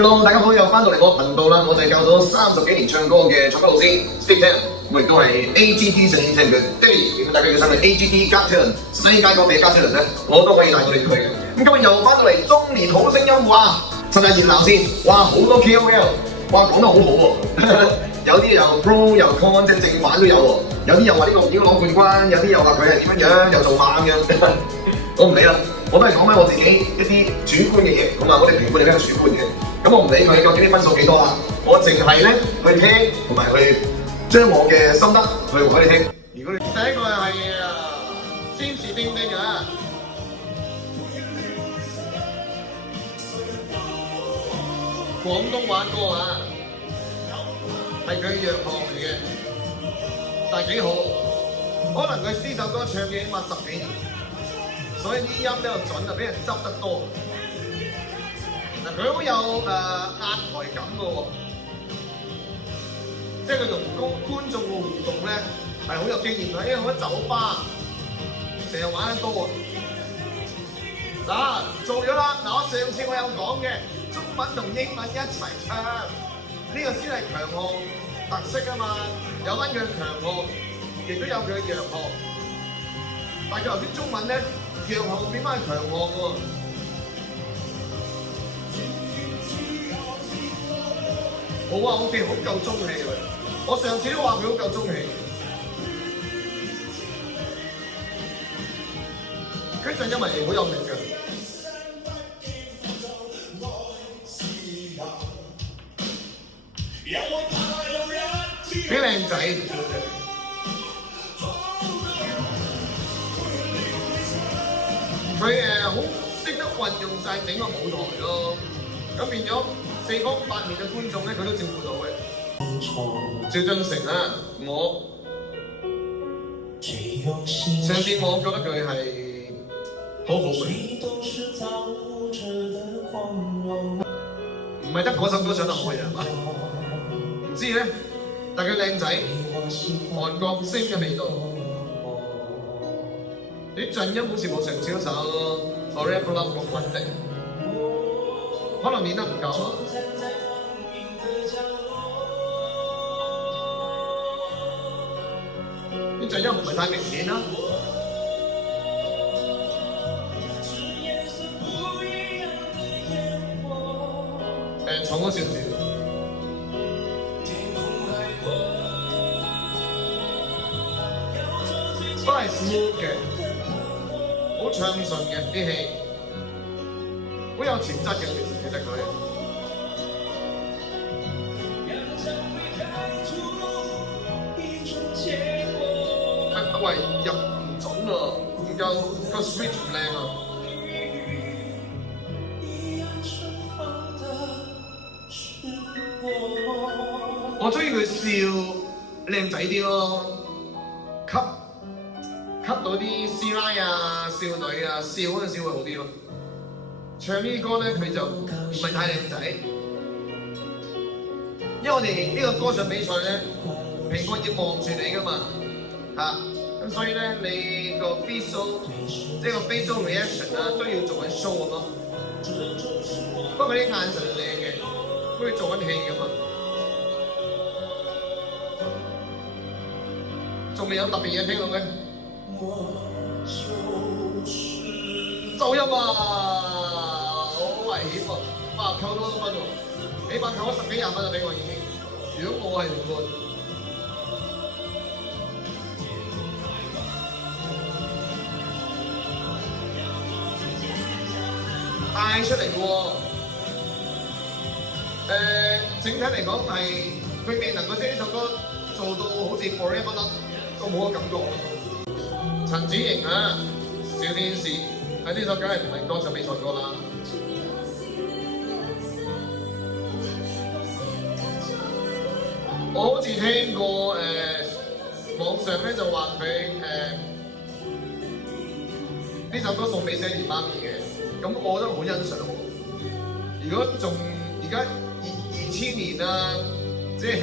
Hello， 大家好，又翻到嚟我頻道啦，我就係教咗30幾年唱歌嘅唱歌老師 Steve Tan，我亦都係 AGT 成年嘅 Daddy， 如果大家要上去 AGT 加車輪，世界各地嘅加車輪咧，我都可以帶到你去嘅。咁今日又翻到嚟中年好聲音，哇，趁下熱鬧先，哇，好多 KOL， 哇，講得好好喎，有啲又 pro 又 con， 即係正反都有喎，有啲又話呢個唔應該攞冠軍，有啲又話佢係點樣，又做馬咁樣，我唔理啦。我都係講翻我自己一啲主觀嘅嘢，咁啊，我哋評判係比較主觀嘅，咁我唔理佢究竟啲分數幾多啦，我淨係咧去聽同埋去將我嘅心得去話俾你聽。如果你第一個係先時叮叮啊，廣東話歌啊，係佢弱項嚟嘅，但係幾好，可能佢呢首歌唱嘅起碼10幾年。所以啲音比較準啊，俾人執得多。嗱，佢好有壓台感嘅喎，即係佢同觀眾嘅互動咧係好有經驗嘅，因為好多酒吧成日玩得多啊。嗱，做咗啦，嗱，我上次我有講嘅，中文同英文一齊唱，呢個先係強項特色啊嘛，有翻佢嘅強項，亦都有佢嘅弱項。但係佢頭先中文咧。弱項變翻強項喎，好啊，我哋好夠中氣喎，我上次都話佢好夠中氣，佢就因為好有名嘅，幾靚仔。佢好識得運用晒整個舞台咯，咁變咗4方8面嘅觀眾咧，佢都照顧到嘅。趙俊成啊，我上次我覺得佢係好好嘅，唔係得嗰首歌唱得好嘅係嘛？唔知咧，但佢靚仔，韓國星嘅味道。啲震音好似冇上次嗰首 Forever Love 咁穩定，可能練得唔夠啊。啲震音唔係太明顯啦。重咗少少，都係 smooth 嘅。好暢順嘅啲戲，好有潛質嘅其實佢。喂，入唔準啊，唔夠個 switch 唔靚啊。我中意佢笑靚仔啲咯，吸到啲師奶啊、少女啊笑嗰陣時會好啲咯。唱呢啲歌咧，佢就唔係太靚仔，因為我哋呢個歌唱比賽咧，評判要望住你噶嘛，咁所以咧你個 facial 即係個 facial reaction 啊都要做緊 show 咁咯。不過啲眼神靚嘅，好似做緊戲咁啊。仲未有特別嘢聽到嘅？走音啊，好危險喎！哇，扣多分喎，起碼扣咗10幾20分就俾我已經。如果我係評判，帶出嚟嘅喎。整體嚟講係佢未能夠將呢首歌做到好似 Forever Love 咁好嘅感覺。陳子瑩啊，小天使，喺呢首梗係唔係歌唱比賽歌啦。我好似聽過網上咧就話佢呢首歌送俾爹哋媽咪嘅，咁我覺得好欣賞喎。如果仲而家2000年啊，即係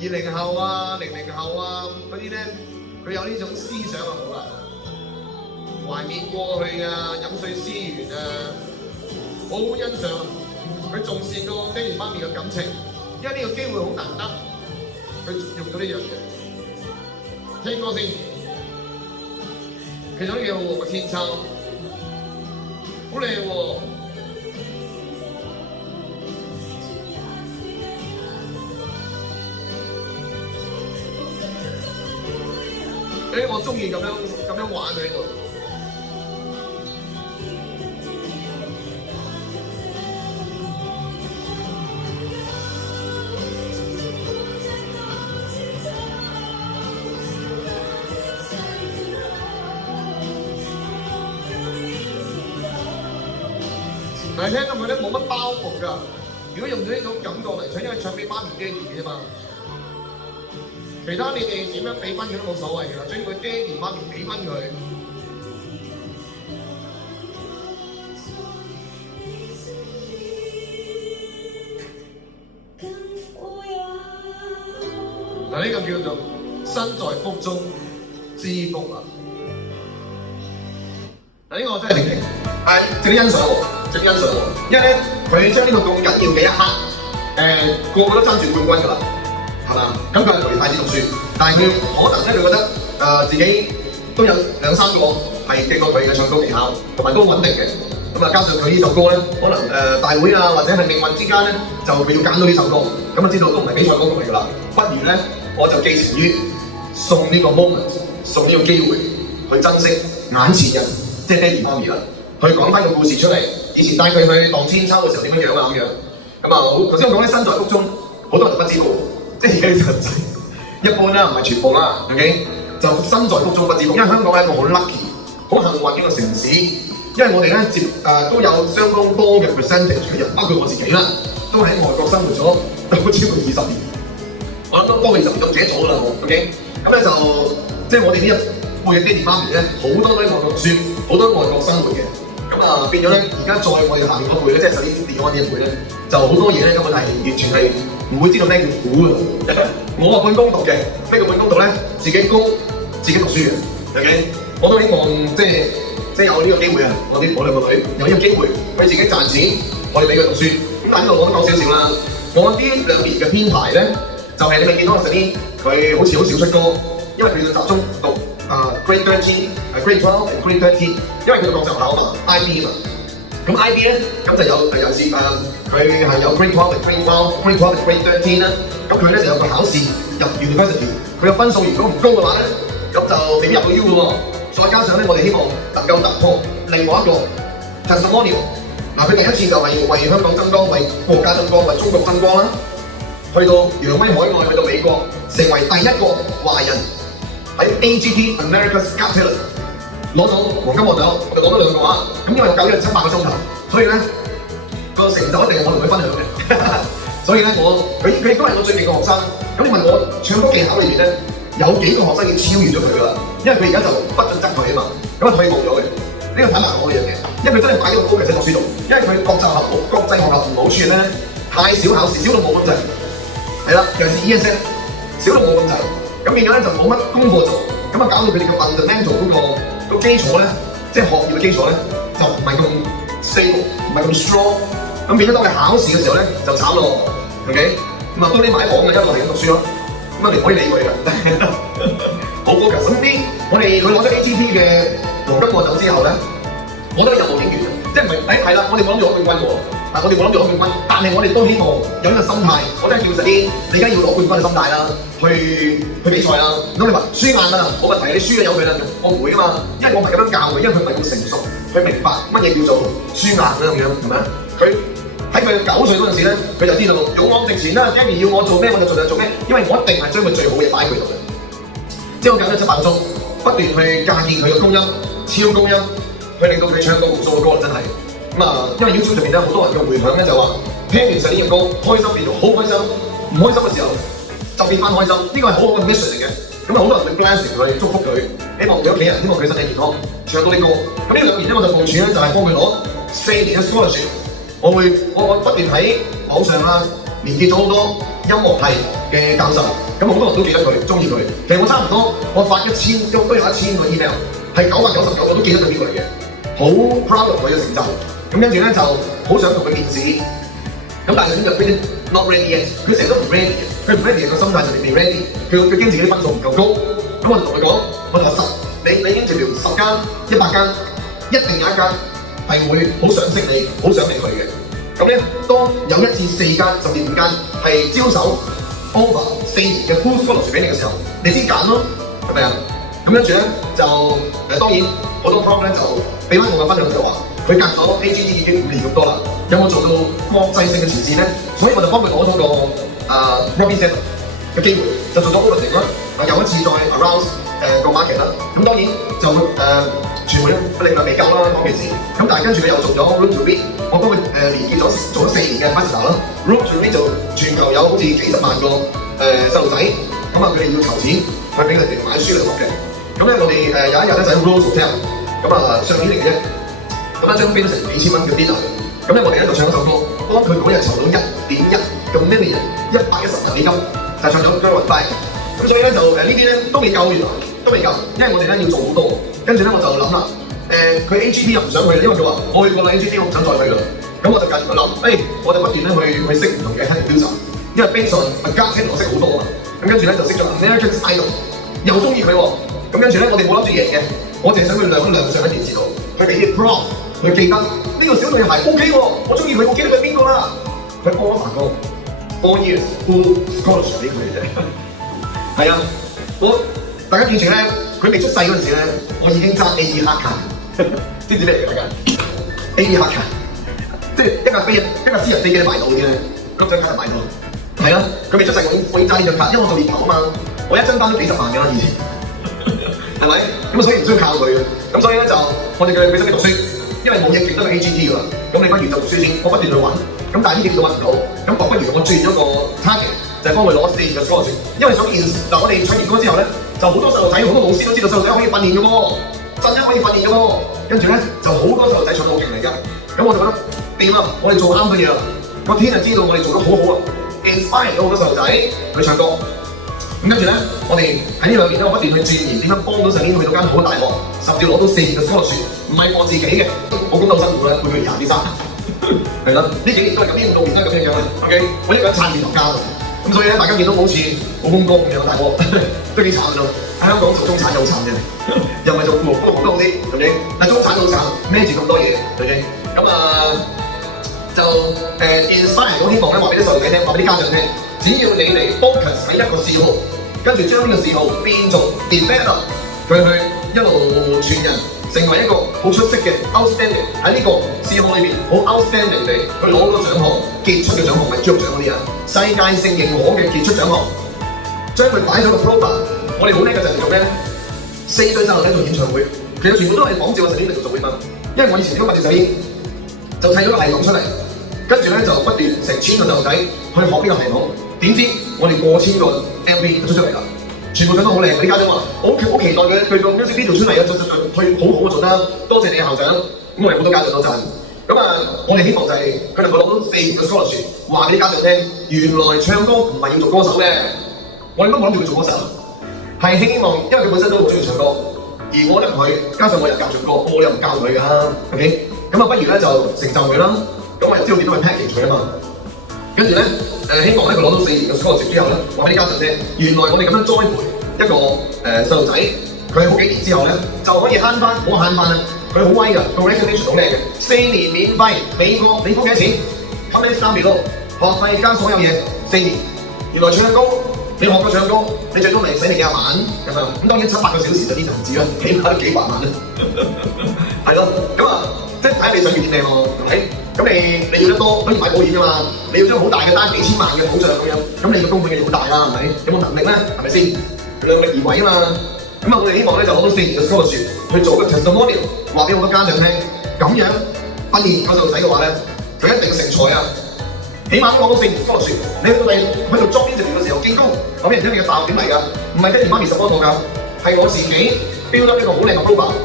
20後啊、00後啊嗰啲咧。佢有呢種思想就好啦，懷緬過去啊，飲水思源啊，我好欣賞啊！佢佢重視個爹哋媽咪嘅感情，因為呢個機會好難得，佢用咗呢樣嘢。聽歌先，其實都幾好喎，個千秋，好靚喎。我中意咁樣玩佢喺度。但係聽到佢咧冇乜包袱㗎。如果用咗呢種感覺嚟唱，因為唱俾媽咪爹哋嘅嘛。其他你哋點樣俾分佢都冇所謂㗎啦，只要佢爹哋媽咪俾分佢。嗱，呢個叫做身在福中知福啊！嗱，呢個我真係挺值得欣賞喎，值得欣賞喎，因為咧佢將呢個咁緊要嘅一刻，個個都爭住冠軍㗎啦。係嘛？咁佢係陪太子讀書，但係佢可能咧，佢覺得自己都有2、3個係勁過佢嘅唱歌技巧，同埋都穩定嘅。咁啊，加上佢呢首歌咧，可能大會啊，或者係命運之間咧，就佢要揀到呢首歌，咁啊知道都唔係比賽歌曲嚟㗎啦。不如咧，我就寄情於送呢個 moment， 送呢個機會去珍惜眼前人，即係爹哋媽咪啦，去講翻個故事出嚟。以前帶佢去蕩千秋嘅時候點樣樣啊咁樣。咁啊，頭先我講咧身在福中，好多人都不知道。即係而家啲細路仔，一般啦，唔係全部啦 ，OK， 就身在福中不知福，因為香港係一個好 lucky、好幸運嘅一個城市，因為我哋咧都有相當多嘅 percentage 嘅人，包括我自己啦，都喺外國生活咗都超過20年，我諗都多過20年咁幾多組啦我 ，OK， 咁咧就即係我哋呢一輩嘅爹哋媽咪咧，好多都喺外國讀書，好多喺外國生活嘅，咁啊變咗咧，而家再我哋下面嗰輩咧，即係首先離開呢一輩咧，就好多嘢咧根本係完全係。唔會知道咩叫苦啊！我係半工讀嘅，咩叫半工讀咧？自己供自己讀書嘅 ，OK。我都希望即係有呢個機會啊！我兩個女有呢個機會，佢自己賺錢可以俾佢讀書。咁但係呢度我都講少少啦。我呢2年嘅編排咧，就係你咪見到我頭先佢好似好少出歌，因為佢要集中讀Grade 13、Grade 12 同 Grade 13，因為佢國際學校啊嘛 ，IB 嘛。咁 IB 咧，咁就有時佢係有 Grade 12、Grade 12、Grade 12同 Grade 13啦。咁佢咧就有個考試入 University， 佢嘅分數如果唔高嘅話咧，咁就未必入到 U 嘅喎。再加上咧，我哋希望能夠突破另外一個 testimonial。嗱，佢第一次就係為香港爭光，為國家爭光，為中國爭光啦。去到揚威海外，去到美國，成為第一個華人喺 AGT America's Got Talent。攞到黃金樂隊，我哋攞咗2個啊！咁因為我教咗7、8個鐘頭，所以咧個成就一定係我同佢分享嘅。所以咧佢亦都係我最勁嘅學生。咁你問我唱歌技巧裏面咧，有幾個學生已經超越咗佢㗎啦？因為佢而家就不進則退啊嘛，咁啊退步咗嘅。呢個坦白講嘅嘢嘅，因為佢真係擺咗個 focus 喺讀書度。因為佢國際學校唔好處咧，太少考試，少到冇咁滯。係啦，尤其是 ESL 少到冇咁滯，咁變咗咧就冇乜功課做，咁啊搞到佢哋嘅 fundamental 嗰個基礎咧，即係學業嘅基礎咧，就唔係咁 stable， 唔係咁 strong， 咁變咗當佢考試嘅時候咧，就慘咯 ，OK？ 咁啊，當你買房嘅一路係咁讀書咯，咁啊你唔可以理佢㗎，好 focus。咁啲佢攞咗 AGT 嘅黃金樂隊之後咧，我都係任務警員，即係唔係？係啦，我哋冇諗住攞冠軍喎，我哋冇諗住攞冠軍，但係我哋都希望有呢個心態，我真係叫實啲，你而家要攞冠軍嘅心態啦，去比賽啦。咁你話輸硬啦，冇問題，你輸咗有佢啦，我唔會㗎嘛，因為我唔係咁樣教佢，因為佢唔係咁成熟，佢明白乜嘢叫做輸硬啦咁樣，係咪啊？佢喺佢9歲嗰陣時咧，佢就知道勇往直前啦，爹哋要我做咩我就盡量做咩，因為我一定係將佢最好嘅擺喺佢度嘅。即係我教咗7、8個鐘，不斷去駕馭佢嘅高音、超高音，去令到佢唱到無數嘅歌真係。咁啊，因為 YouTube 上面咧好多人嘅迴響咧就話，聽完實呢隻歌，開心變做好開心，唔開心嘅時候就變翻開心，呢個係好好嘅 mission 嚟嘅。咁啊，好多人會 blessing 佢，祝福佢，希望佢屋企人，希望佢身體健康，唱到啲歌。咁呢2年咧，我就部署咧就係幫佢攞4年嘅 scholarship。我不斷喺網上啦，連結咗好多音樂系嘅教授，咁好多人都記得佢，中意佢。其實我差唔多，我發都有1000個 email， 係999個都記得佢邊個嚟嘅，好 proud of 佢嘅成就。咁跟住咧就好想同佢面試，咁但係首先就 ready not ready yet， 佢成日都唔 ready 嘅，佢唔 ready 個心態上面未 ready， 佢驚自己啲分數唔夠高。咁我就同佢講，我就話你interview 10間、100間，一定有一間係會好賞識你、好想你去嘅。咁咧，當有1至4間甚至5間係招手 over 4年嘅 full scholarship 俾你嘅時候，你先揀咯，係咪啊？咁跟住咧就當然好多 prof 咧就俾翻我嘅分享就話，佢隔咗 AGT 已經5年咁多啦，有冇做到國際性嘅前線咧？所以我就幫佢攞咗個Robin Center 嘅機會，就做咗 auditing 啦，又一次再 arouse 個 market 啦。咁當然就全部都力量未夠啦嗰件事。咁但係跟住佢又做咗 Room to Read， 我幫佢連結咗做咗4年嘅 master 啦。Room to Read 就全球有好似幾十萬個細路仔，咁啊佢哋要籌錢去俾佢哋買書嚟讀嘅。咁咧我哋有一日咧就喺 Rose Hotel， 咁上年嚟嘅啫，咁一張飛都成幾千蚊嘅 dinner 嘅。咁咧我哋喺度唱一首歌，當佢嗰日籌到1.1個 million 110萬美金，就唱咗《Girl on Fire》。咁所以咧就呢啲咧都未夠，原來都未夠，因為我哋咧要做好多。跟住咧我就諗啦，佢 AGT 又唔想去，因為佢話我去過啦 AGT， 我唔想再去啦。咁我就繼續諗，我就不斷咧去識唔同嘅 head user， 因為 based on 家姐我識好多啊嘛。咁跟住咧就識咗 American Idol， 又中意佢喎。咁跟住咧我哋冇諗住贏嘅，我淨係想佢亮相喺電視度，佢俾啲 prof 佢記得呢個小女孩 OK 喎，我中意佢，我記得佢邊個啦。佢offer個4 years full scholarship 俾佢嘅啫。係啊，大家記住咧，佢未出世嗰陣時咧，我已經揸 AE 黑卡，知唔知咩嚟㗎？大家 AE 黑卡，即係一架私人飛機你買到嘅咧，嗰張卡就買到。係啊，佢未出世我已經揸呢張卡，因為我做獵頭啊嘛，我一張單都幾10萬㗎啦以前，係咪？咁所以唔需要靠佢嘅。咁所以咧就我哋叫佢俾心機讀書，因為冇嘢勁得過 AGT 㗎啦。咁你不如就讀書先，我不斷去揾。咁但係呢幾年都揾唔到，咁我不如我轉咗個 target。就係幫佢攞4年嘅 scholarship， 因為想現嗱我哋搶完歌之後咧，就好多細路仔，好多老師都知道細路仔可以訓練嘅喎，震一可以訓練嘅喎，跟住咧就好多細路仔唱得好勁嚟㗎，咁我就覺得掂啦，我哋做啱咗嘢啦，個天就知道我哋做得好好啊 ，inspire 咗好多細路仔去唱歌，咁跟住咧我哋喺呢兩年咧，我不斷去鑽研點樣幫到上年去到間好嘅大學，甚至攞到4年嘅 scholarship， 唔係放自己嘅，我講得好辛苦啦，每個月廿啲衫，係啦，呢幾年都係咁，呢5、6年都係咁樣嘅 ，OK， 我一個人撐住頭家。咁所以咧，大家見到好似好風光咁樣，大鑊都幾慘㗎咯。喺香港做中產又好慘嘅，又唔係做富豪，富豪都好啲，係咪？但係中產好慘，孭住咁多嘢，OK。咁就inspire 我希望咧話俾啲細路仔聽，話俾啲家長聽，只要你哋 focus 喺一個嗜好，跟住將呢個嗜好變做 develop 佢去一路傳人。成為一個好出色嘅 outstanding 喺呢個嗜好裏面好 outstanding 地去攞個獎項，傑出嘅獎項唔係豬肉獎嗰啲啊，世界性認可嘅傑出獎項，將佢擺咗個 profile。我哋好叻嘅就係做咩咧？4歲細路仔做演唱會，其實全部都係仿照我曾經嚟做會嘛。因為我以前呢個訓練手衣就砌咗個系統出嚟，跟住咧就不斷成千個細路仔去學呢個系統，點知我哋過千個 MV 就出嚟啦。全部唱得好靚，啲家長話：我好期待佢個 music video 出嚟啊！佢好好做得，多謝你校長。咁我哋好多家長都讚。咁我哋希望就係佢哋會攞到4年嘅 scholarship， 話俾啲家長聽，原來唱歌唔係要做歌手嘅。我哋都冇諗住佢做歌手，係希望因為佢本身都好中意唱歌，而我覺得佢加上我又教唱歌，我又唔教佢㗎 ，OK？ 咁不如咧就成就佢啦。咁我又知道點樣去 package 佢啊嘛。跟住咧，希望咧佢攞到4年嘅 scholarship 之後咧，話俾啲家長聽，原來我哋咁樣栽培一個細路仔，佢好幾年之後咧就可以慳翻，我慳翻啦，佢好威㗎，個 recognition 好靚嘅，4年免費，美國你付幾多錢 ？comment down below， 學費加所有嘢4年，原來唱歌你學過唱歌，你最多咪使你幾廿萬咁樣，咁當然700個小時就呢就唔止啦，起碼都幾百萬啦，係咯，咁即係睇你想要啲咩咯，係咪？咁你要得多，當然買保險㗎嘛。你要張好大嘅單，幾千萬嘅保障咁樣，咁你個供款嘅好大啦，係咪？有冇能力咧？係咪先？量力而為啊嘛。咁我哋希望咧就攞到4年嘅 scholarship去做個 testimonial， 話俾好多家長聽，咁樣訓練個細路仔嘅話咧，佢一定成才啊！起碼都攞到4年 scholarship， 你去到 job interview嘅時候見工，講俾人聽你嘅大學點嚟㗎？唔係爹哋媽咪support我㗎，係我自己 build up 一個好靚嘅 profile。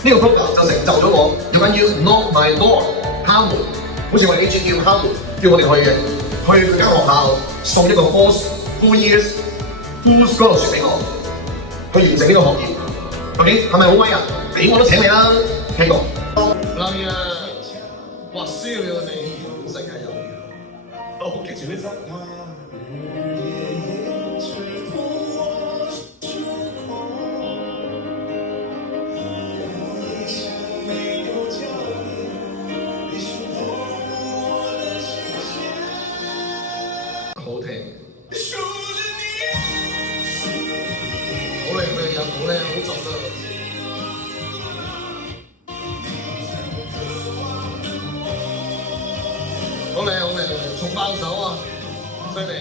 呢個 profile 就成就咗我，有人要 knock my door。敲門，好似我哋 AGT 咁敲門，叫我哋去嘅，去佢間學校送一個 4 years full scholarship 俾我，去完成呢個學業。OK， 係咪好威啊？俾我都請你啦，聽過。Love you，哇，輸了你，世界有。OK。好聽，好靚嘅人，好靚，好實啊！好靚，好靚，重爆手啊！犀利！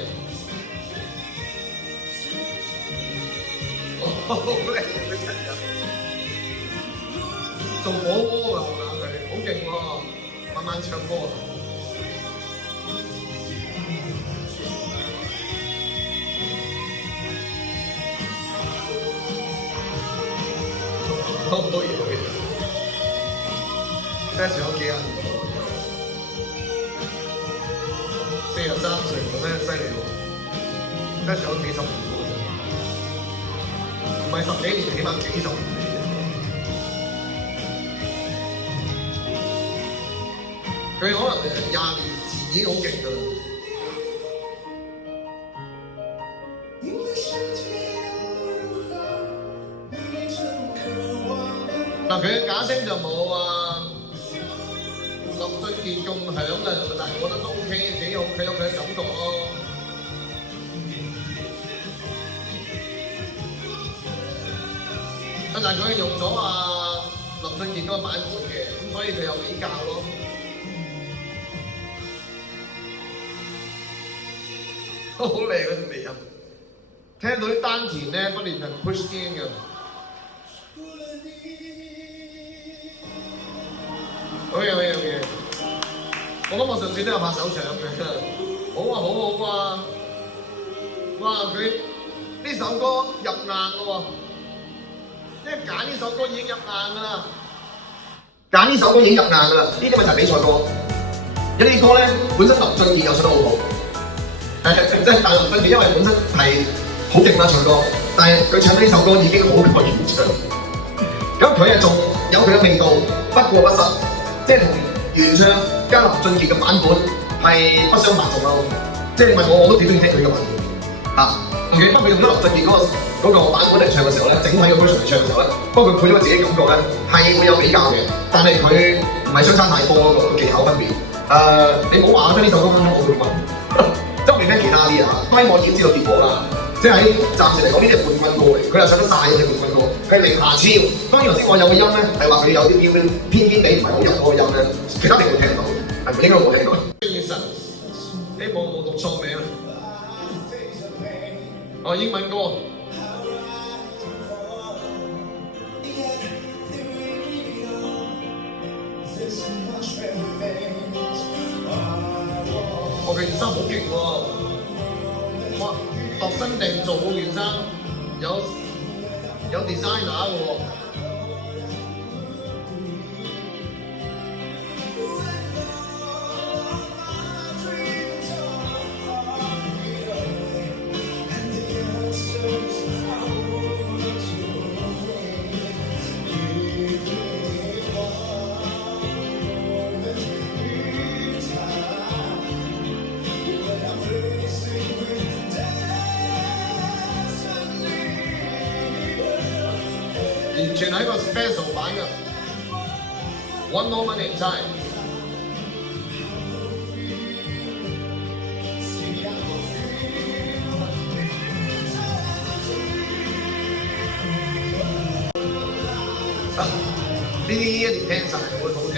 好靚嘅真人，做火鍋㗎佢，好勁喎！慢慢唱歌。好多嘢，真係小幾啊！43歲，我真係犀利喎！真係上咗幾十年喎，唔係10幾年，起碼幾十年。佢可能20年前已經好勁㗎啦。嗱，佢嘅假聲就冇林俊傑咁響啊，但係我覺得都 OK， 幾好，佢有佢嘅感覺咯。但係佢用咗林俊傑嗰個版本嘅，咁所以佢有比較咯。好靚嗰條鼻音，聽到啲丹田咧不斷係 push in 嘅。好嘢，我諗我上次都有拍手掌嘅，好啊！哇，佢呢首歌入硬嘅喎，因為揀呢首歌已經入硬㗎啦，揀呢首歌已經入硬㗎啦，呢啲咪就係比賽歌。有啲歌咧本身林俊傑又唱得好好，但係林俊傑因為本身係好勁啦唱歌，但係佢唱呢首歌已經好過原唱，咁佢係仲有佢嘅味道，不過不失。即係同原唱加林俊傑嘅版本係不相伯仲咯。即係你問我，我都幾中意聽佢嘅版本嚇。不過佢用咗林俊傑嗰個版本嚟唱嘅時候咧，整體嘅 version 嚟唱嘅時候咧，不過佢配咗自己感覺咧係會有比較嘅，但係佢唔係相差太多個技巧分別。你唔好話我聽呢首歌啱啱我冠軍，即係我未聽其他啲啊。當然我已經知道結果啦。即係喺暫時嚟講，呢啲係冠軍歌嚟，佢又唱得晒嘅冠軍歌，佢係零瑕疵。當然頭先我有個音咧，係話佢有啲偏地唔係好入嗰個音咧，其他你會聽到，係咪應該冇聽到？現實，希望我冇讀錯名。英文歌。我嘅件衫好勁喎！哇！度身訂做嗰件衫，有 designer 嘅喎。完全係一個 special 版嘅 One Moment in Time。呢啲一定聽晒，會好聽。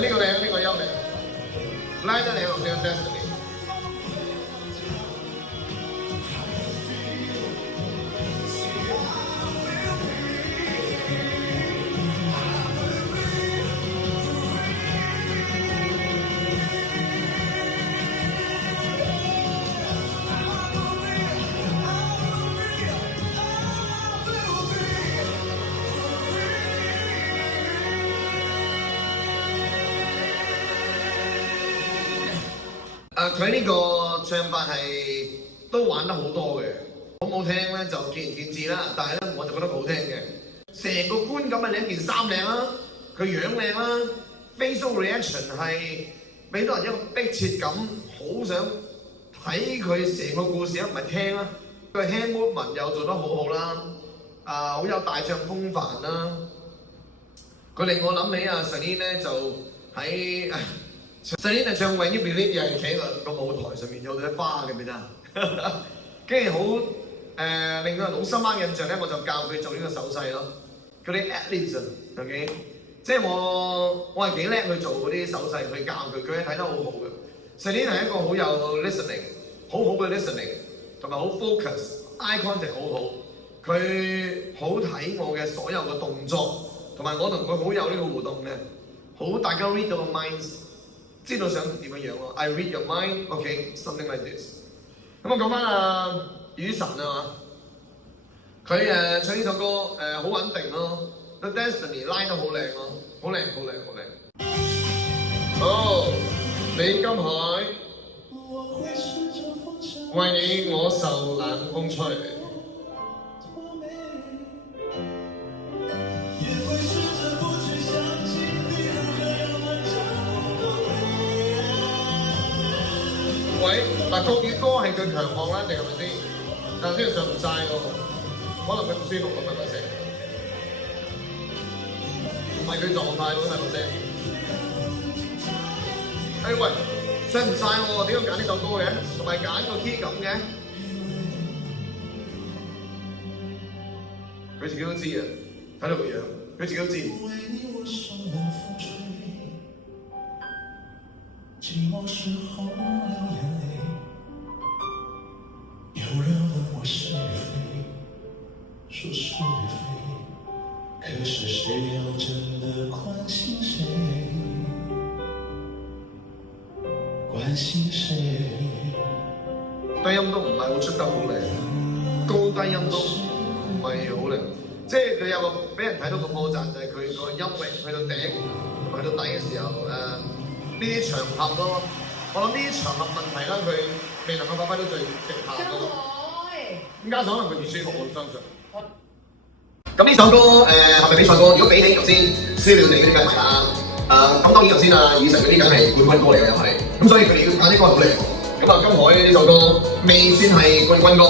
呢個靚，呢個優靚，拉得靚，我哋嘅 Destiny。佢呢個唱法係都玩得好多嘅，好唔好聽咧就見仁見智啦。但係咧我就覺得好聽嘅，成個觀感係你件衫靚啦，佢樣靚啦 ，facial reaction 係俾到人一個迫切感，好想睇佢成個故事唔係聽啦。佢 hand movement 又做得好好啦，好有大將風範啦。佢令我諗起Celine 咧就喺Celine 係唱《When You Believe》又係企喺個舞台上面有朵花嘅，記得。跟住好令到人好深刻印象咧，我就教佢做呢個手勢咯，嗰啲 ad-libs，OK， 即係我係幾叻去做嗰啲手勢去教佢，佢係睇得好好嘅。Celine 係一個好有 listening， 好好嘅 listening， 同埋好 focus，eye contact 好好，佢好睇我嘅所有嘅動作，同埋我同佢好有呢個互動嘅，好大家 read 到個 minds， 知道想點樣咯。I read your mind，OK，something like this。咁我講翻雨神嘛，佢唱呢首歌好穩定咯 ，The Destiny 拉得好靚咯，好靚好靚好靚。好，李金海，為你我受冷風吹。喂，嗱國語歌係佢強項啦，定係咪先？但係先上唔晒喎，可能佢唔舒服咁係咪先？唔係佢狀態喎，係咪先？喂，上唔晒喎，點解揀呢首歌嘅？同埋揀個 key 咁嘅？佢自己都知啊，睇到個樣，佢自己都知。寂寞時候流眼淚，有人問我是與非，說是與非，可是誰又真的關心誰？關心誰？低音都唔係好出得好靚，高低音都唔係好靚，即係佢有個俾人睇到個破綻就係佢個音域去到頂同埋去到底嘅時候呢啲場合咯，我諗呢啲場合問題啦，佢未能夠發揮到最極限咯。咁加上可能佢唔舒服，我相信。咁呢首歌係咪比賽歌？如果比起頭先燒了你嗰啲梗係啦，咁當然頭先雨神嗰啲梗係冠軍歌嚟嘅又係，咁所以佢哋要揀啲歌好靚。咁金海呢首歌未算係冠軍歌，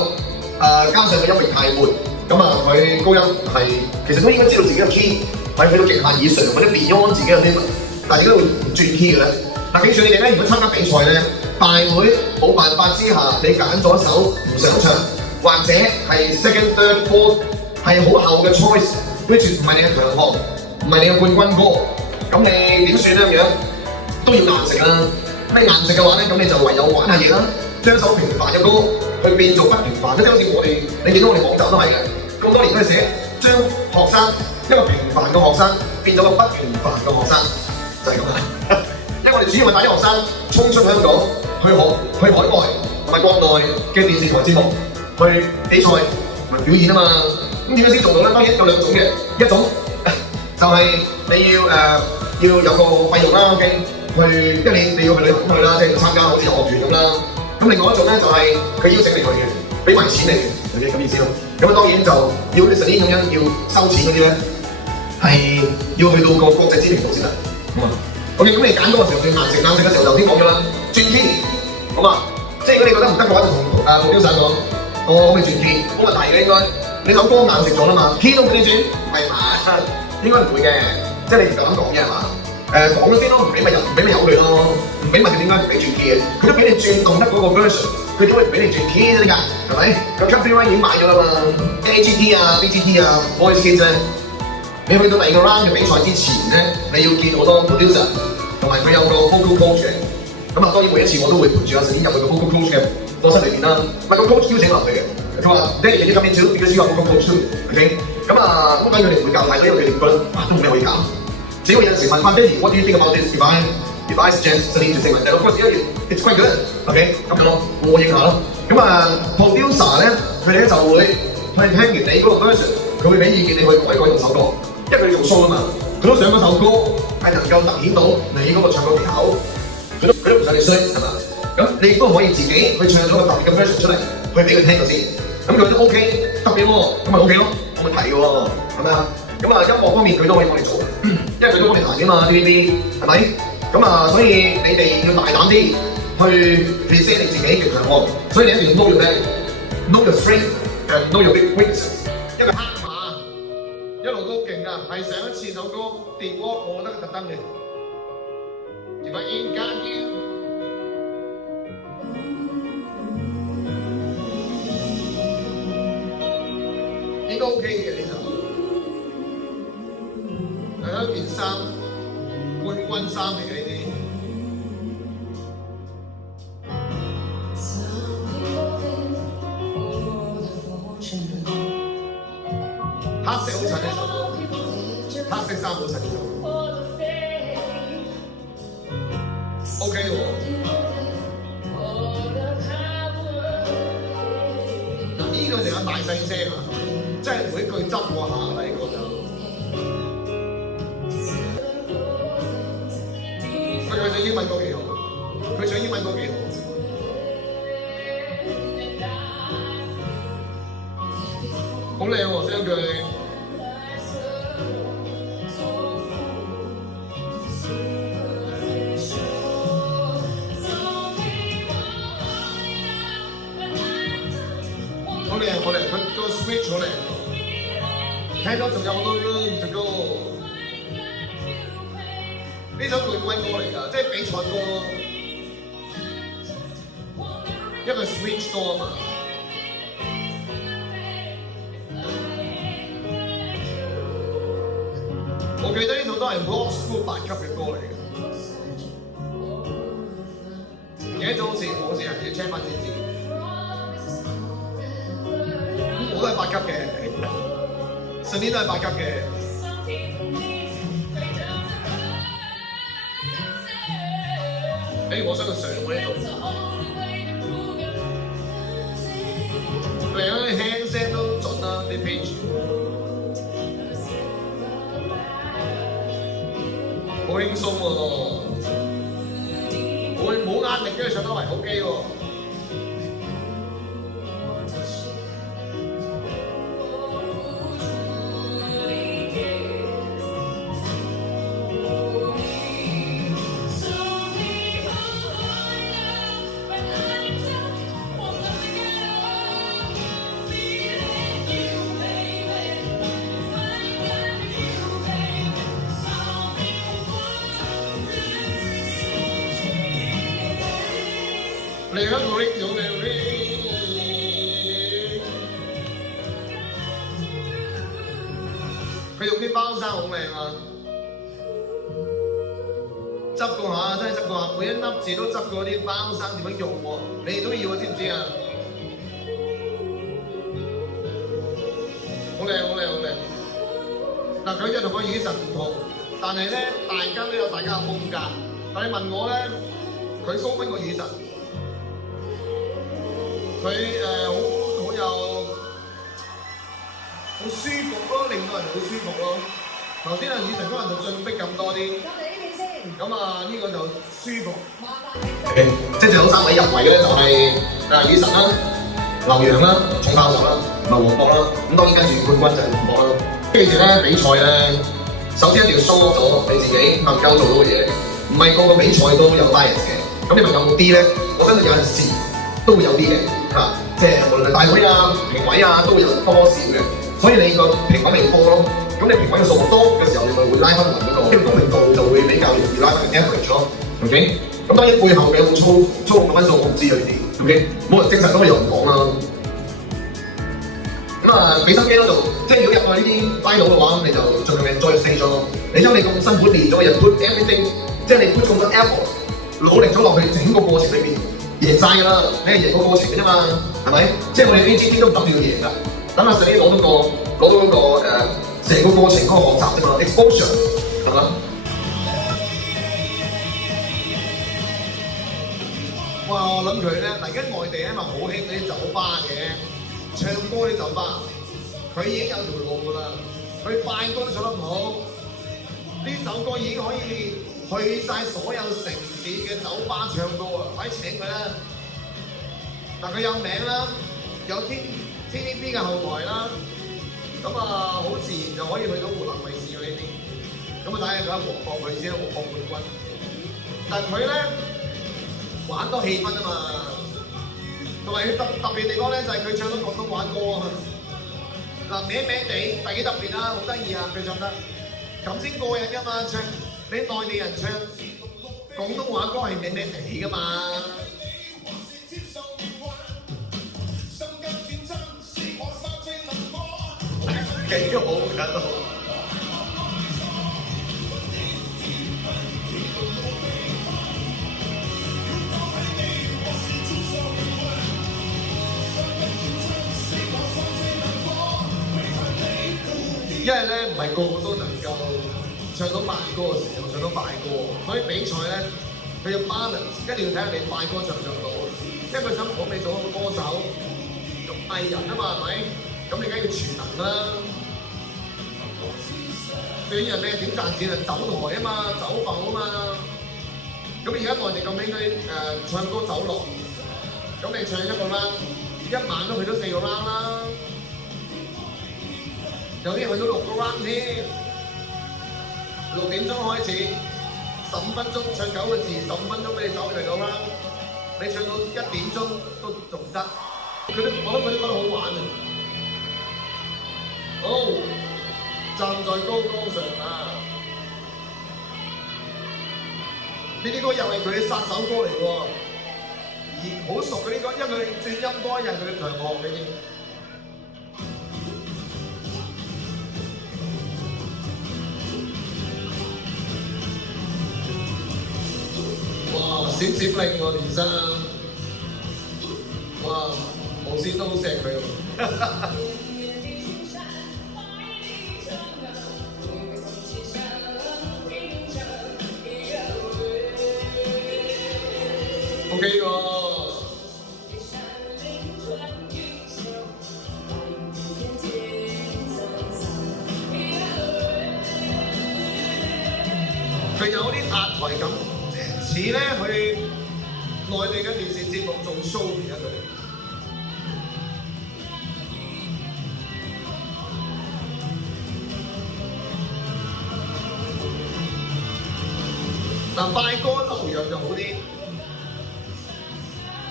加上個音域太闊，咁佢高音係其實都應該知道自己嘅 key 係去到極限以上，或者 beyond 自己嘅 limit。但係而家會轉 key 嘅咧，嗱記住你哋咧，如果參加比賽咧，大會冇辦法之下，你揀咗一首唔想唱，或者係 second、third、fourth 係好後嘅 choice，which 唔係你嘅強項，唔係你嘅冠軍歌，咁你點算咧咁樣？都要硬食啦。咩硬食嘅話咧，咁你就唯有玩下嘢啦，將首平凡嘅歌去變做不平凡，即係好似我哋，你見到我哋網站都係嘅，咁多年都係寫將學生一個平凡嘅學生變咗個不平凡嘅學生。就係咁啦，因為我哋主要係帶啲學生衝出香港，去海外同埋國內嘅電視台節目去比賽同埋表演啊嘛。咁點樣先做到咧？當然有兩種嘅，一種就係你要有個費用啦 ，OK， 因為你要去旅行去啦，即係參加好似遊學團咁啦。咁另外一種咧就係佢邀請你去嘅，俾埋錢你嘅，咁意思咯。咁當然就要好似Celine咁樣要收錢嗰啲咧，係要去到個國際知名度先得。OK， 咁你揀嗰個時候，你硬食嘅時候，頭先講咗啦，轉 key， 好嘛？即係如果你覺得唔得嘅話，就同目標手講，我可以轉 key， 冇問題嘅應該。你首歌硬食咗啦嘛 ，key 都俾你轉，係嘛？應該唔會嘅，即係你唔夠膽講嘅係嘛？講咗先咯，唔俾咪由佢咯，唔俾咪佢點解唔俾轉 key 嘅？佢都俾你轉動得嗰個 version， 佢點會唔俾你轉 key 啫？㗎係咪？咁 copyright 已經買咗啦嘛 ，AGT 啊、BGT 啊、Voice Kids 咧。你去到第二個 round 嘅比賽之前咧，你要見好多 producer， 同埋佢有個 vocal coach 嘅。咁當然每一次我都會陪住Celine入去個 vocal coach 嘅課室裏邊啦。個 coach 邀請落嚟嘅，佢話 Daddy you come in too because you are vocal coach too，OK？ 咁當然佢哋唔會教太多，因為佢哋覺得都冇咩可以教。只要有陣時問翻 Daddy，what do you think about this？ If I suggest Celine to sing like that，of course it's quite good，OK？ 咁樣咯，我應下咯。咁producer 咧，佢哋咧就會去聽完你嗰個 version， 佢會俾意見你去改用首歌。因為佢用 show 啊嘛，佢都想嗰首歌係能夠突顯到你嗰個唱歌技巧，佢都唔想你衰係嘛？咁你亦都可以自己去唱咗個特別嘅 version 出嚟，去俾佢聽咗先。咁佢都 OK 特別喎，咁咪 OK 咯，冇問題嘅喎，係咪啊？咁啊音樂方面佢都可以幫你做，因為佢都幫你彈嘅嘛 TVB 係咪？咁啊所以你哋要大膽啲去 present 你自己嘅強項，所以你一定要 know your value，know your strength，and know your weaknesses。一個黑馬一路都勁㗎，係上一次首歌跌鍋，我覺得特登嘅。If I ain't got you。應該 OK 嘅呢首，係一件衫，冠軍衫嚟嘅呢啲。黑色好襯呢首歌，黑色衫好襯呢首歌。OK 喎。嗱呢個就有大細聲啊！即係每句執過下啦，呢個就。佢唱英文歌幾好，佢唱英文歌幾好。好靚喎，將佢。好靚，好靚，佢個 switch 好靚。聽到仲有好多 room to go。呢首冠軍歌嚟㗎，即係比賽歌，一個 switch 歌啊嘛。我記得呢首都係 Rock School 8級嘅歌嚟嘅，唔記得咗好似係要 check 翻先知。我都係8級嘅，上年都係8級嘅。我想佢上喎呢度，嚟緊輕聲都準啦啲 page， 好輕鬆喎，冇壓力嘅上得嚟 OK 喎。嚟緊個 Rick 咗嘅 Rick， 佢用啲包衫好靚啊！執過下真係執過下，每一粒字都執過啲包衫點樣用喎，你哋都要啊，知唔知啊？好靚好靚好靚！嗱，佢就同個雨神唔同，但係咧大家都有大家嘅風格。但係問我咧，佢高分過雨神。佢好有好舒服咯，令到人好舒服咯。頭先雨神可能就進逼咁多啲，咁啊呢個就舒服。OK， 即係最後3位入圍嘅咧就係雨神啦、劉洋啦、重炮手啦，同埋黃渤啦。咁當然跟住冠軍就係黃渤啦。跟住咧比賽咧，首先一定要 show 咗你自己能夠做到嘅嘢，唔係個個比賽都有 bias 嘅。咁你問有冇啲咧？我相信有陣時都會有啲嘅。即係無論係大會啊、評委啊，都會有多少嘅，所以你個評委咪多咯。咁你評委嘅數目多嘅時候，你咪會拉翻勻嗰個公平度就會比較容易拉翻個 average 咯。OK， 咁當然背後嘅有冇操控嘅分數我唔知佢哋。OK， 冇人證實到又唔講啦。咁啊，俾心機咯做，即係如果入到呢啲 final 嘅話，你就盡量 enjoy stage 咯。你將你咁辛苦練咗嘅嘢 put everything， 即係你 put 咗咁多 effort， 努力咗落去整個過程裏邊。贏晒㗎啦，你係贏個過程嘅啫嘛，係咪？即係我哋 AGT 都唔諗住要贏㗎，等阿 Sir 攞到嗰個成個過程嗰個學習啫嘛 ，exposure 係嘛？哇！我諗佢咧，嗱而家外地咧咪好興嗰啲酒吧嘅，唱歌啲酒吧，佢已經有條路㗎啦，佢快歌都唱得唔好，呢首歌已經可以去晒所有城市。市嘅酒吧唱歌啊，快啲請佢啦！嗱，佢有名啦，有 TVB 嘅後台啦，咁啊好自然就可以去到湖南衛視嘅呢邊。咁啊睇下佢黃博佢先，黃博冠軍。但佢咧玩多氣氛啊嘛，同埋佢特別地方咧就係佢唱到廣東話歌啊嘛。嗱，歪歪地，但幾特別啊，好得意啊，佢唱得咁先過癮噶嘛，唱你內地人唱廣東話歌係歪歪地噶嘛。幾好㗎都。因為咧唔係個個都能夠唱到慢歌嘅時候唱到快歌，所以比賽咧佢要 balance，一定要睇下你快歌唱唔唱到。因為佢想捧你做一個歌手、做藝人啊嘛，係咪？咁你梗係要全能啦。最緊要咩？點賺錢啊？走台啊嘛，走埠啊嘛。咁而家內地咁興嗰唱歌走廊，咁你唱一個 round，一晚都去咗4個 round 啦。有啲去到6個 round 添，6點鐘開始，15分鐘唱9個字，15分鐘俾你走第9 round，你唱到1點鐘都仲得，我覺得佢都覺得好玩啊！好，站在高崗上啊！呢啲歌又係佢嘅殺手歌嚟喎，而好熟嘅呢個，因為佢轉音歌又係佢嘅強項，你知。哇！閃閃令喎連生，哇！無線都好錫佢喎。OK 喎。佢有啲壓台感。似咧去內地嘅電視節目做 show 而家佢。嗱，快歌流揚就好啲，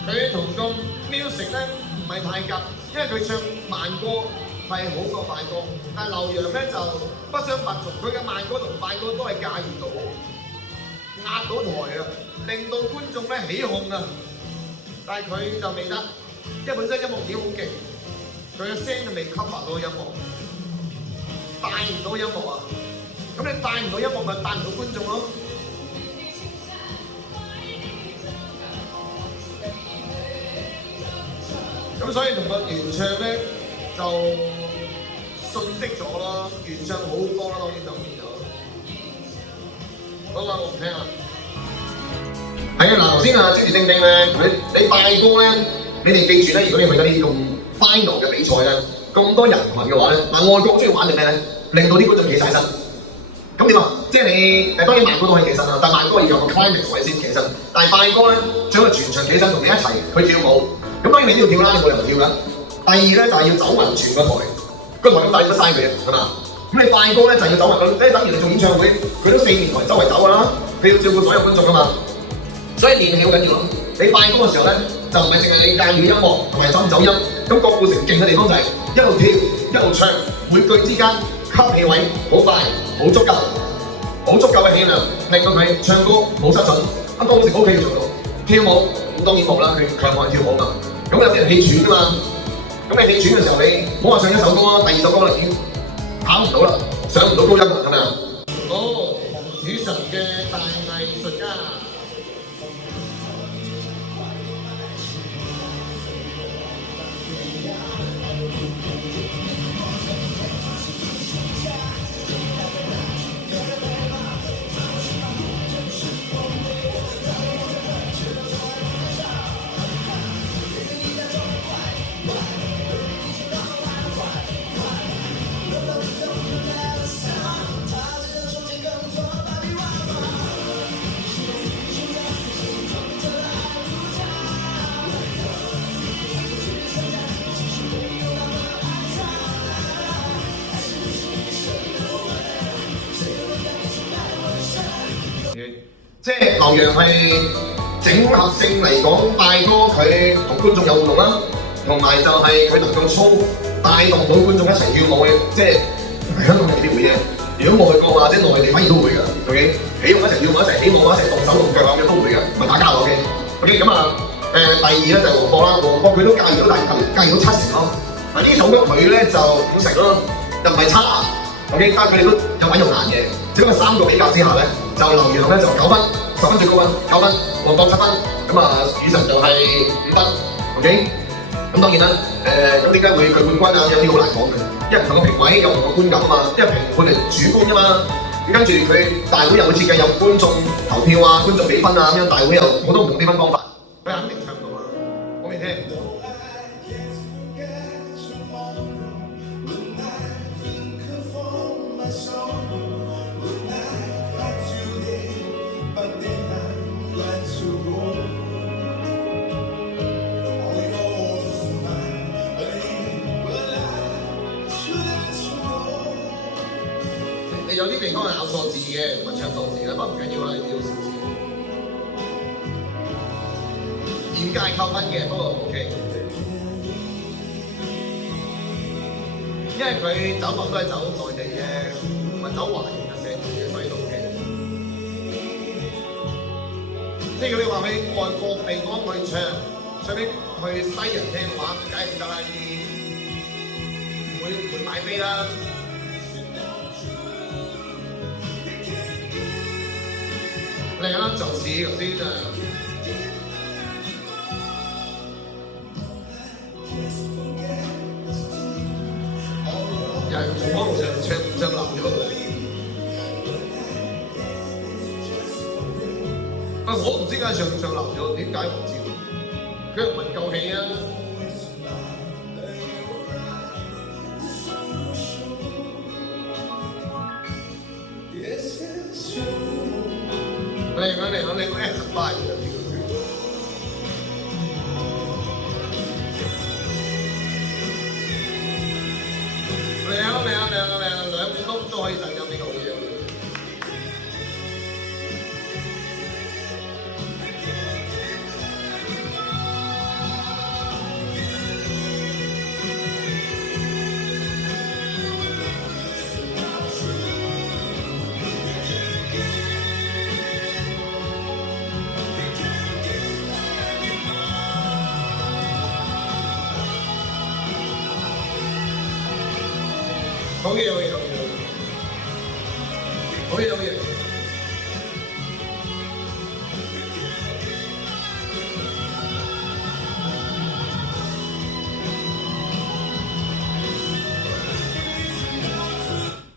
佢同個 music 咧唔係太夾，因為佢唱慢歌係好過快歌，但係流揚咧就不相伯仲，佢嘅慢歌同快歌都係駕馭到。壓到台啊，令到觀眾咧起哄啊！但係佢就未得，因為本身音樂已經好勁，佢嘅聲就未 cover 到音樂，帶唔到音樂啊！咁你帶唔到音樂咪帶唔到觀眾咯。咁所以同個原唱咧就遜色咗咯，原唱好歌啦，當然就變咗。好啦，我唔聽啦。係啊，嗱頭先啊，支持丁丁咧，你快歌咧，你哋記住咧，如果你去緊呢啲咁 final 嘅比賽咧，咁多人群嘅話咧，嗱外國中意玩定咩咧？令到啲觀眾企晒身。咁點啊？即係你當然慢歌都可以企身啦，但慢歌要有個 climax 位先企身。但係快歌咧，最好係全場企身同你一齊去跳舞。咁當然你都要跳啦，你冇理由唔跳㗎。第二咧就係要走勻全個台，個台咁大都嘥佢啊，係嘛？咁你快歌咧就要走勻佢，即係等於你做演唱會，佢都4面台周圍走㗎啦，佢要照顧所有觀眾㗎嘛。所以練氣好緊要咯。你快歌嘅時候咧，就唔係淨係你駕馭音樂同埋走唔走音，咁郭富城勁嘅地方就係一路跳一路唱，每句之間吸氣位好快，好足夠嘅氣量，令到佢唱歌冇失準。咁郭富城 OK 要做到，跳舞當然冇啦，佢強項跳舞嘛。咁有啲人氣喘㗎嘛，咁你氣喘嘅時候，你唔好話唱一首歌啦，第2首歌已經跑唔到啦，上唔到高音啦，係咪啊？哦，紅主神嘅大藝術家。即係劉洋係整合性嚟講，大哥佢同觀眾有互動啦，同埋就係佢能夠帶動到觀眾一齊跳舞嘅，即係香港未必會嘅。如果外國或者內地反而都會㗎 ，OK？ 起哄一齊跳舞一齊起舞一齊動手動腳咁樣都會㗎，唔係打交 OK？OK 咁啊第二咧就係黃渤啦，黃渤佢都駕馭到70%咯。呢首歌佢咧就5成咯，又唔係差 ，OK？ 但係佢哋都有揾有難嘅，只不過3個比較之下咧，就劉洋咧就9分，10分最高分9分，黃渤7分，咁啊雨神就係5分 ，OK？ 咁當然啦，咁點解會佢冠軍啊？有啲好難講嘅，因為唔同嘅評委有唔同嘅觀感啊嘛，因為評判係主觀㗎嘛。咁跟住佢大會又會設計有觀眾投票啊、觀眾俾分啊咁樣，大會有好多唔同啲分方法，佢肯定唱到啦。講嚟聽。你有啲地方係咬錯字嘅，唔係唱錯字啦，不過唔緊要啦，呢啲都小事。現屆扣分嘅，不過 OK， 因為佢走訪都係走內地嘅，唔係走華人嘅社會嘅，所以都 OK。即係如果你話去外國地方去唱俾去西人聽嘅話，梗係唔得啦，呢啲唔會買飛啦。靚啦，就似頭先啊，又係從嗰度唱男嘅嗰度。我唔知點解唱男咗，點解唔知？佢又唔夠氣啊！你個 S5 嚟兩邊都可以震音呢個好嘢。好嘢！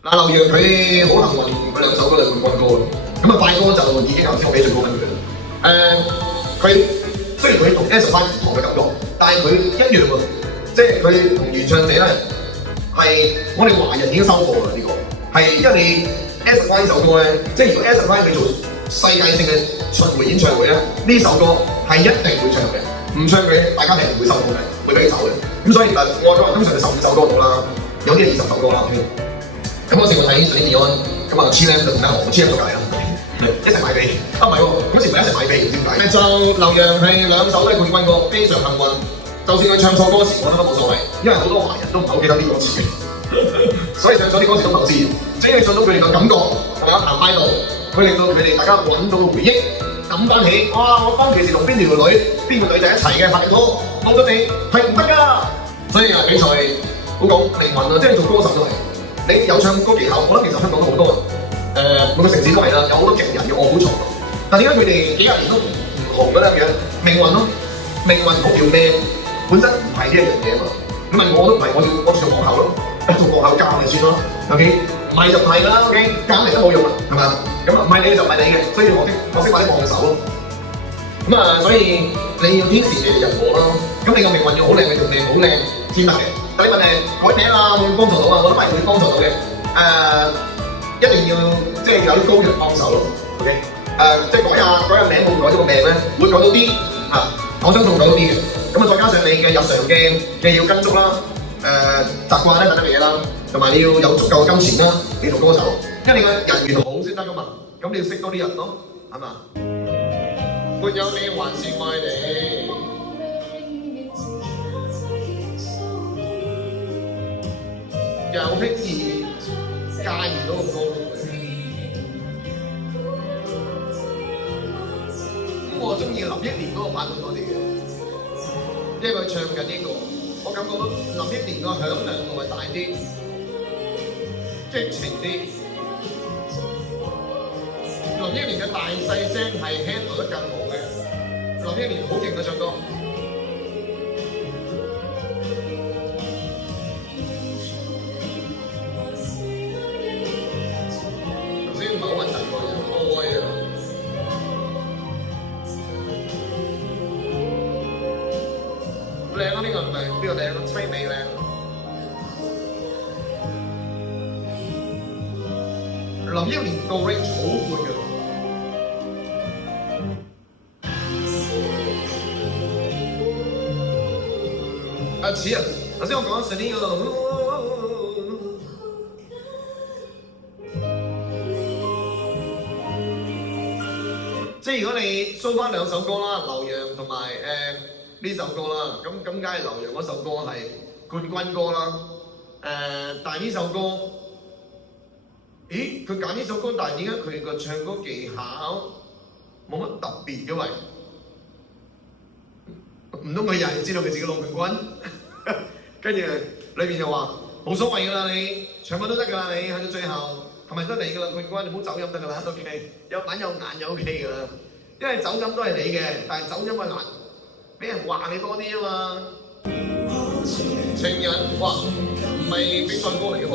嗱，劉洋佢好幸運，佢2首歌係冠軍歌咯。咁啊，快歌就已經頭先我俾最高分佢。佢雖然佢同 S5 唔同嘅感覺，但係佢一樣喎，即係佢同原唱者咧。係我哋華人已經收貨啦呢個，係因為你 S5 呢首歌咧，即係如果 S5 佢做世界性嘅巡迴演唱會咧，呢首歌係一定會唱嘅，唔唱佢大家係唔會收到嘅，會俾你走嘅。咁所以外國人通常15首歌到啦，有啲係20首歌啦。咁我成日睇水地安，咁啊 Chilam 就同阿何 Chilam 做嚟啦，一齊買飛。唔係喎，嗰時唔係一齊買飛，唔知點解。就劉洋係2首都係冠軍歌，非常幸運。就算佢唱錯歌詞，我覺得都冇所謂，因為好多華人都唔係好記得啲歌詞，所以唱錯啲歌詞都唔好知。只要唱到佢哋嘅感覺，係嘛？行街度，佢令到佢哋大家揾到個回憶，諗翻起，哇！我當其時同邊條女、邊個女仔一齊嘅拍拖，冇咗你係唔得㗎。所以比賽好講命運啊，即係做歌手都係，你有唱歌技巧，我覺得其實香港都好多每個城市都係啦，有好多勁人嘅卧虎藏龍。但點解佢哋幾廿年都唔紅嘅咧？咁樣命運咯，命運好叫咩？本身唔係呢一樣嘢嘛，咁問我都唔係，我做學校咯，做學校教咪算咯 ，OK， 唔係就唔係㗎啦 ，OK， 教嚟都冇用啊，係嘛？咁唔係你就唔係你嘅，所以我識快啲放手咯。咁啊，所以你要天時地利人和咯。咁你個命運要好靚，你條命好靚先得嘅。但你問改名啊，會唔會幫助到啊？我諗係會幫助到嘅。一定要即係有啲高人幫手咯 ，OK， 即係改下名冇改到個命咧，會改到啲嚇，我相信改到啲嘅。咁啊，再加上你嘅日常嘅要跟足啦，習慣咧等等嘅嘢啦，同埋你要有足夠嘅金錢啦，你做歌手，因為你個人緣好先得噶嘛，咁你要識多啲人咯。係嘛？沒有你還是愛你，又輕易駕馭到個歌。我中意林憶蓮嗰個版本多啲嘅，因為佢唱緊呢個，我感覺到林憶蓮個響亮度係大啲，激情啲。林憶蓮嘅大細聲係 handle 得更好嘅，林憶蓮好勁嘅唱歌。頭先唔係好穩陣喎，有愛啊！靚啊！呢個唔係呢個靚啊，凄美靚。林憶蓮個 range 好闊㗎。似啊！頭先我講緊呢個，即係如果你 show 翻兩首歌啦，劉洋同埋呢首歌啦，咁梗係劉洋嗰首歌係冠軍歌啦。但係呢首歌，咦？佢揀呢首歌，但係點解佢個唱歌技巧冇乜特別嘅喂？唔通佢又係知道佢自己攞冠軍？跟住裏邊就話冇所謂㗎啦，你唱乜都得㗎啦，你去到最後係咪都你㗎啦冠軍？你唔好走音得㗎啦 ，OK， 有板有眼就 OK 㗎啦。因為走音都係你嘅，但係走音係難俾人話你多啲啊嘛。情人哇，唔係比賽歌嚟嘅噃。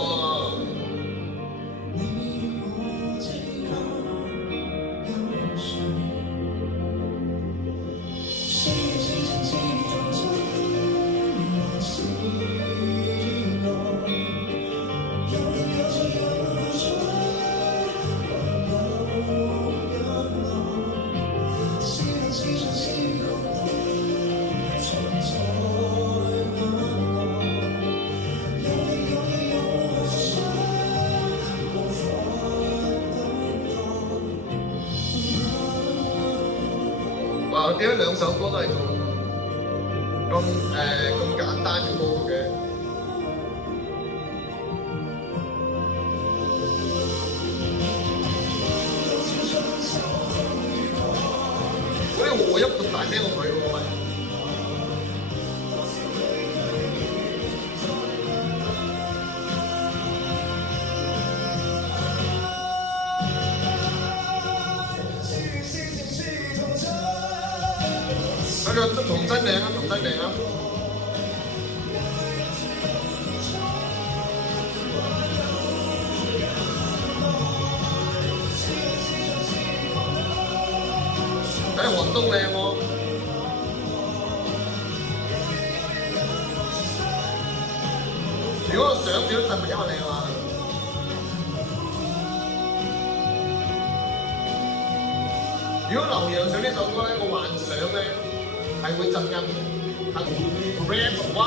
哇！點解兩首歌都係咁簡單嘅歌嘅？嗰啲和音咁大聲過佢喎。嗰個童真靚啊，童真靚啊！黃東靚喎。如果我上少陣，咪因為你話。如果劉洋唱呢首歌咧，我幻想咧係會震音，係 rap 哇！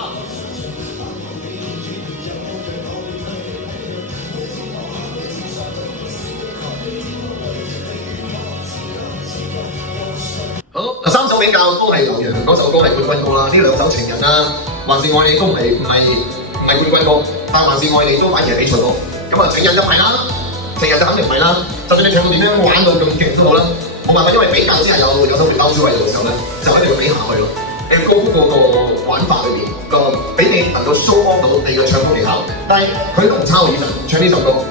好，三首比較都係劉洋嗰首歌係冠軍歌啦，呢兩首情人啦，還是愛你都唔係冠軍歌，但還是愛你都反而係比賽歌。咁啊，情人就唔係啦，情人就肯定唔係啦。就算你唱到點樣玩到咁勁都好啦，冇辦法，因為比較之下有首叫歐洲位度嘅時候咧，就一定要比下去咯。歌曲嗰個玩法裏邊個俾你能夠 show on 到你嘅唱歌技巧，但係佢都唔差喎，以晨唱呢首歌，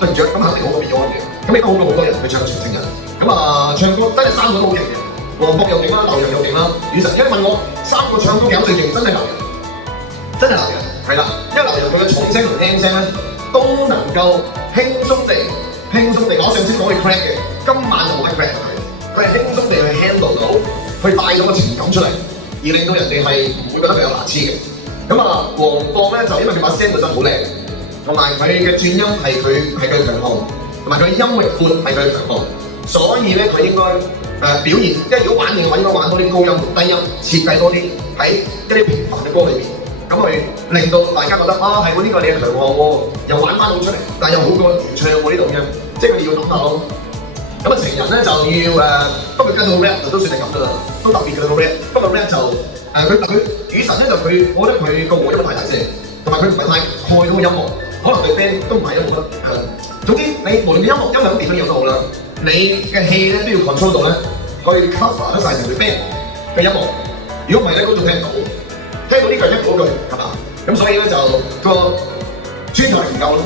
對唔住，咁肯定好過 Beyond 嘅，咁亦都好過好多人去唱《情人》。咁唱歌真係三個都好勁嘅，黃渤又勁啦，劉洋又勁啦，雨晨。因為問我三個唱歌技巧最勁，真係劉洋，真係劉洋，係啦，因為劉洋佢嘅重聲同輕聲咧都能夠輕鬆地，我上次講佢 crack 嘅，今晚就冇乜 crack 佢係輕鬆地去 handle 到，去帶咗個情感出嚟，而令到人哋係唔會覺得佢有瑕疵嘅。咁黃渤咧就因為佢把聲本身好靚，同埋佢嘅轉音係佢強項，同埋佢音域闊係佢強項。所以咧，佢應該表現，即係如果玩嘅話，應該玩多啲高音同低音，設計多啲喺一啲平凡嘅歌裏面，咁去令到大家覺得啊，係喎呢個你嘅強項喎，又玩翻到出嚟，但又好過原唱喎呢度嘅，即係佢哋要諗下咯。咁咁啊情人咧就要不過跟到 rap 都算係咁噶啦，都特別嘅個 rap。不過 rap 就佢雨神咧就我覺得佢個和音太大聲，同埋佢唔係太蓋到個音樂，可能對 band 都唔係音樂總之你無論你音響點樣都好啦，你嘅氣咧都要 control 到咧，去 cover 得曬成隊 band 嘅音樂。如果唔係咧，觀眾聽唔到，聽到呢句聽唔到句係嘛？咁所以咧就個專長唔夠咯。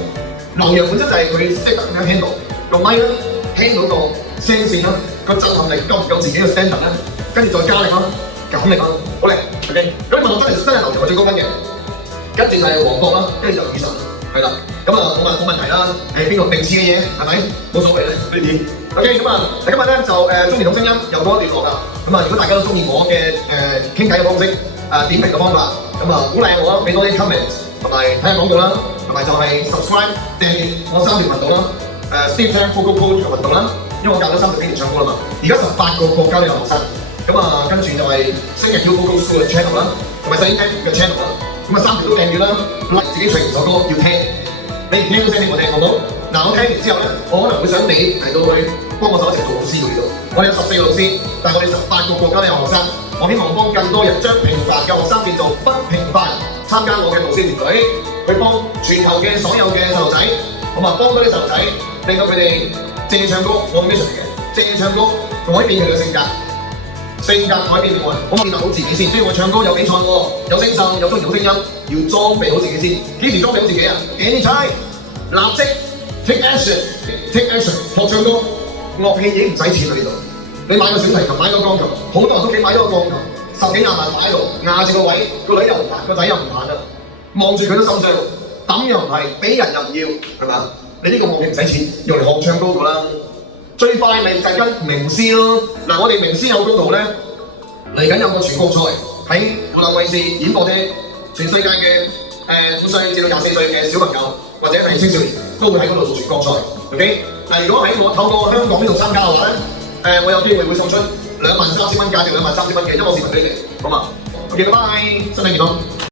劉洋本身就係佢識得咁樣 handle 個咪啦，handle個聲線啦，個震撼力夠唔夠自己嘅 standard 咧，跟住再加力啦、減力啦，好靚 OK。咁你問我真係劉洋係最高分嘅，跟住就係黃渤啦，跟住就雨神係啦。咁啊冇問題啦，邊個名次嘅嘢係咪冇所謂咧呢啲 OK。咁啊今日咧就中年好聲音又多一段落啦。咁啊如果大家都中意我嘅傾偈嘅方式點評嘅方法，咁啊鼓勵我啦，俾多啲 comment 同埋睇下廣告啦，同埋就係 subscribe 訂閱我3條頻道啦，Steve Chan Vocal Coach 嘅頻道啦，因為我教咗30幾年唱歌啦嘛，而家18個國家都有學生，咁啊跟住就係星日 U Vocal School 嘅 channel 啦，同埋細英嘅 channel 啦，咁啊3條都訂閱啦，自己唱完首歌要聽，你唔聽都聲俾我聽，好唔好？嗱我聽完之後咧，我可能會想你嚟到去幫我手一齊做老師喎呢度，我哋有14個老師，但係我哋18個國家都有學生，我希望幫更多人將平凡嘅學生變做不平凡。參加我嘅導師團隊，去幫全球嘅所有嘅細路仔，咁啊幫多啲細路仔，令到佢哋淨係唱歌，我嘅 mission 嚟嘅，淨係唱歌改變佢嘅性格，性格改變我，我建立好自己先。所以我唱歌有比賽喎，有聲秀，有中年好聲音，要裝備好自己先。幾時裝備好自己啊 ？Anytime， 立即 take action 學唱歌，樂器已經唔使錢啦呢度。你買個小提琴，買個鋼琴，好多人都屋企買咗個鋼琴。10幾20萬擺喺度，壓住個位，個女又唔彈，個仔又唔彈啦，望住佢都心傷，抌又唔係，俾人又唔要，係嘛？你呢個樂器唔使錢，用嚟學唱歌㗎啦。最快咪就係跟名師咯。嗱，我哋名師有高度咧，嚟緊有個全國賽喺湖南衛視演播廳，全世界嘅5歲至到24歲嘅小朋友或者係青少年都會喺嗰度做全國賽。OK， 嗱，如果喺我透過香港呢度參加嘅話咧，我有機會會送出23,000蚊價值23,000蚊嘅音樂視頻俾你哋，好嘛？OK，拜拜，身體健康。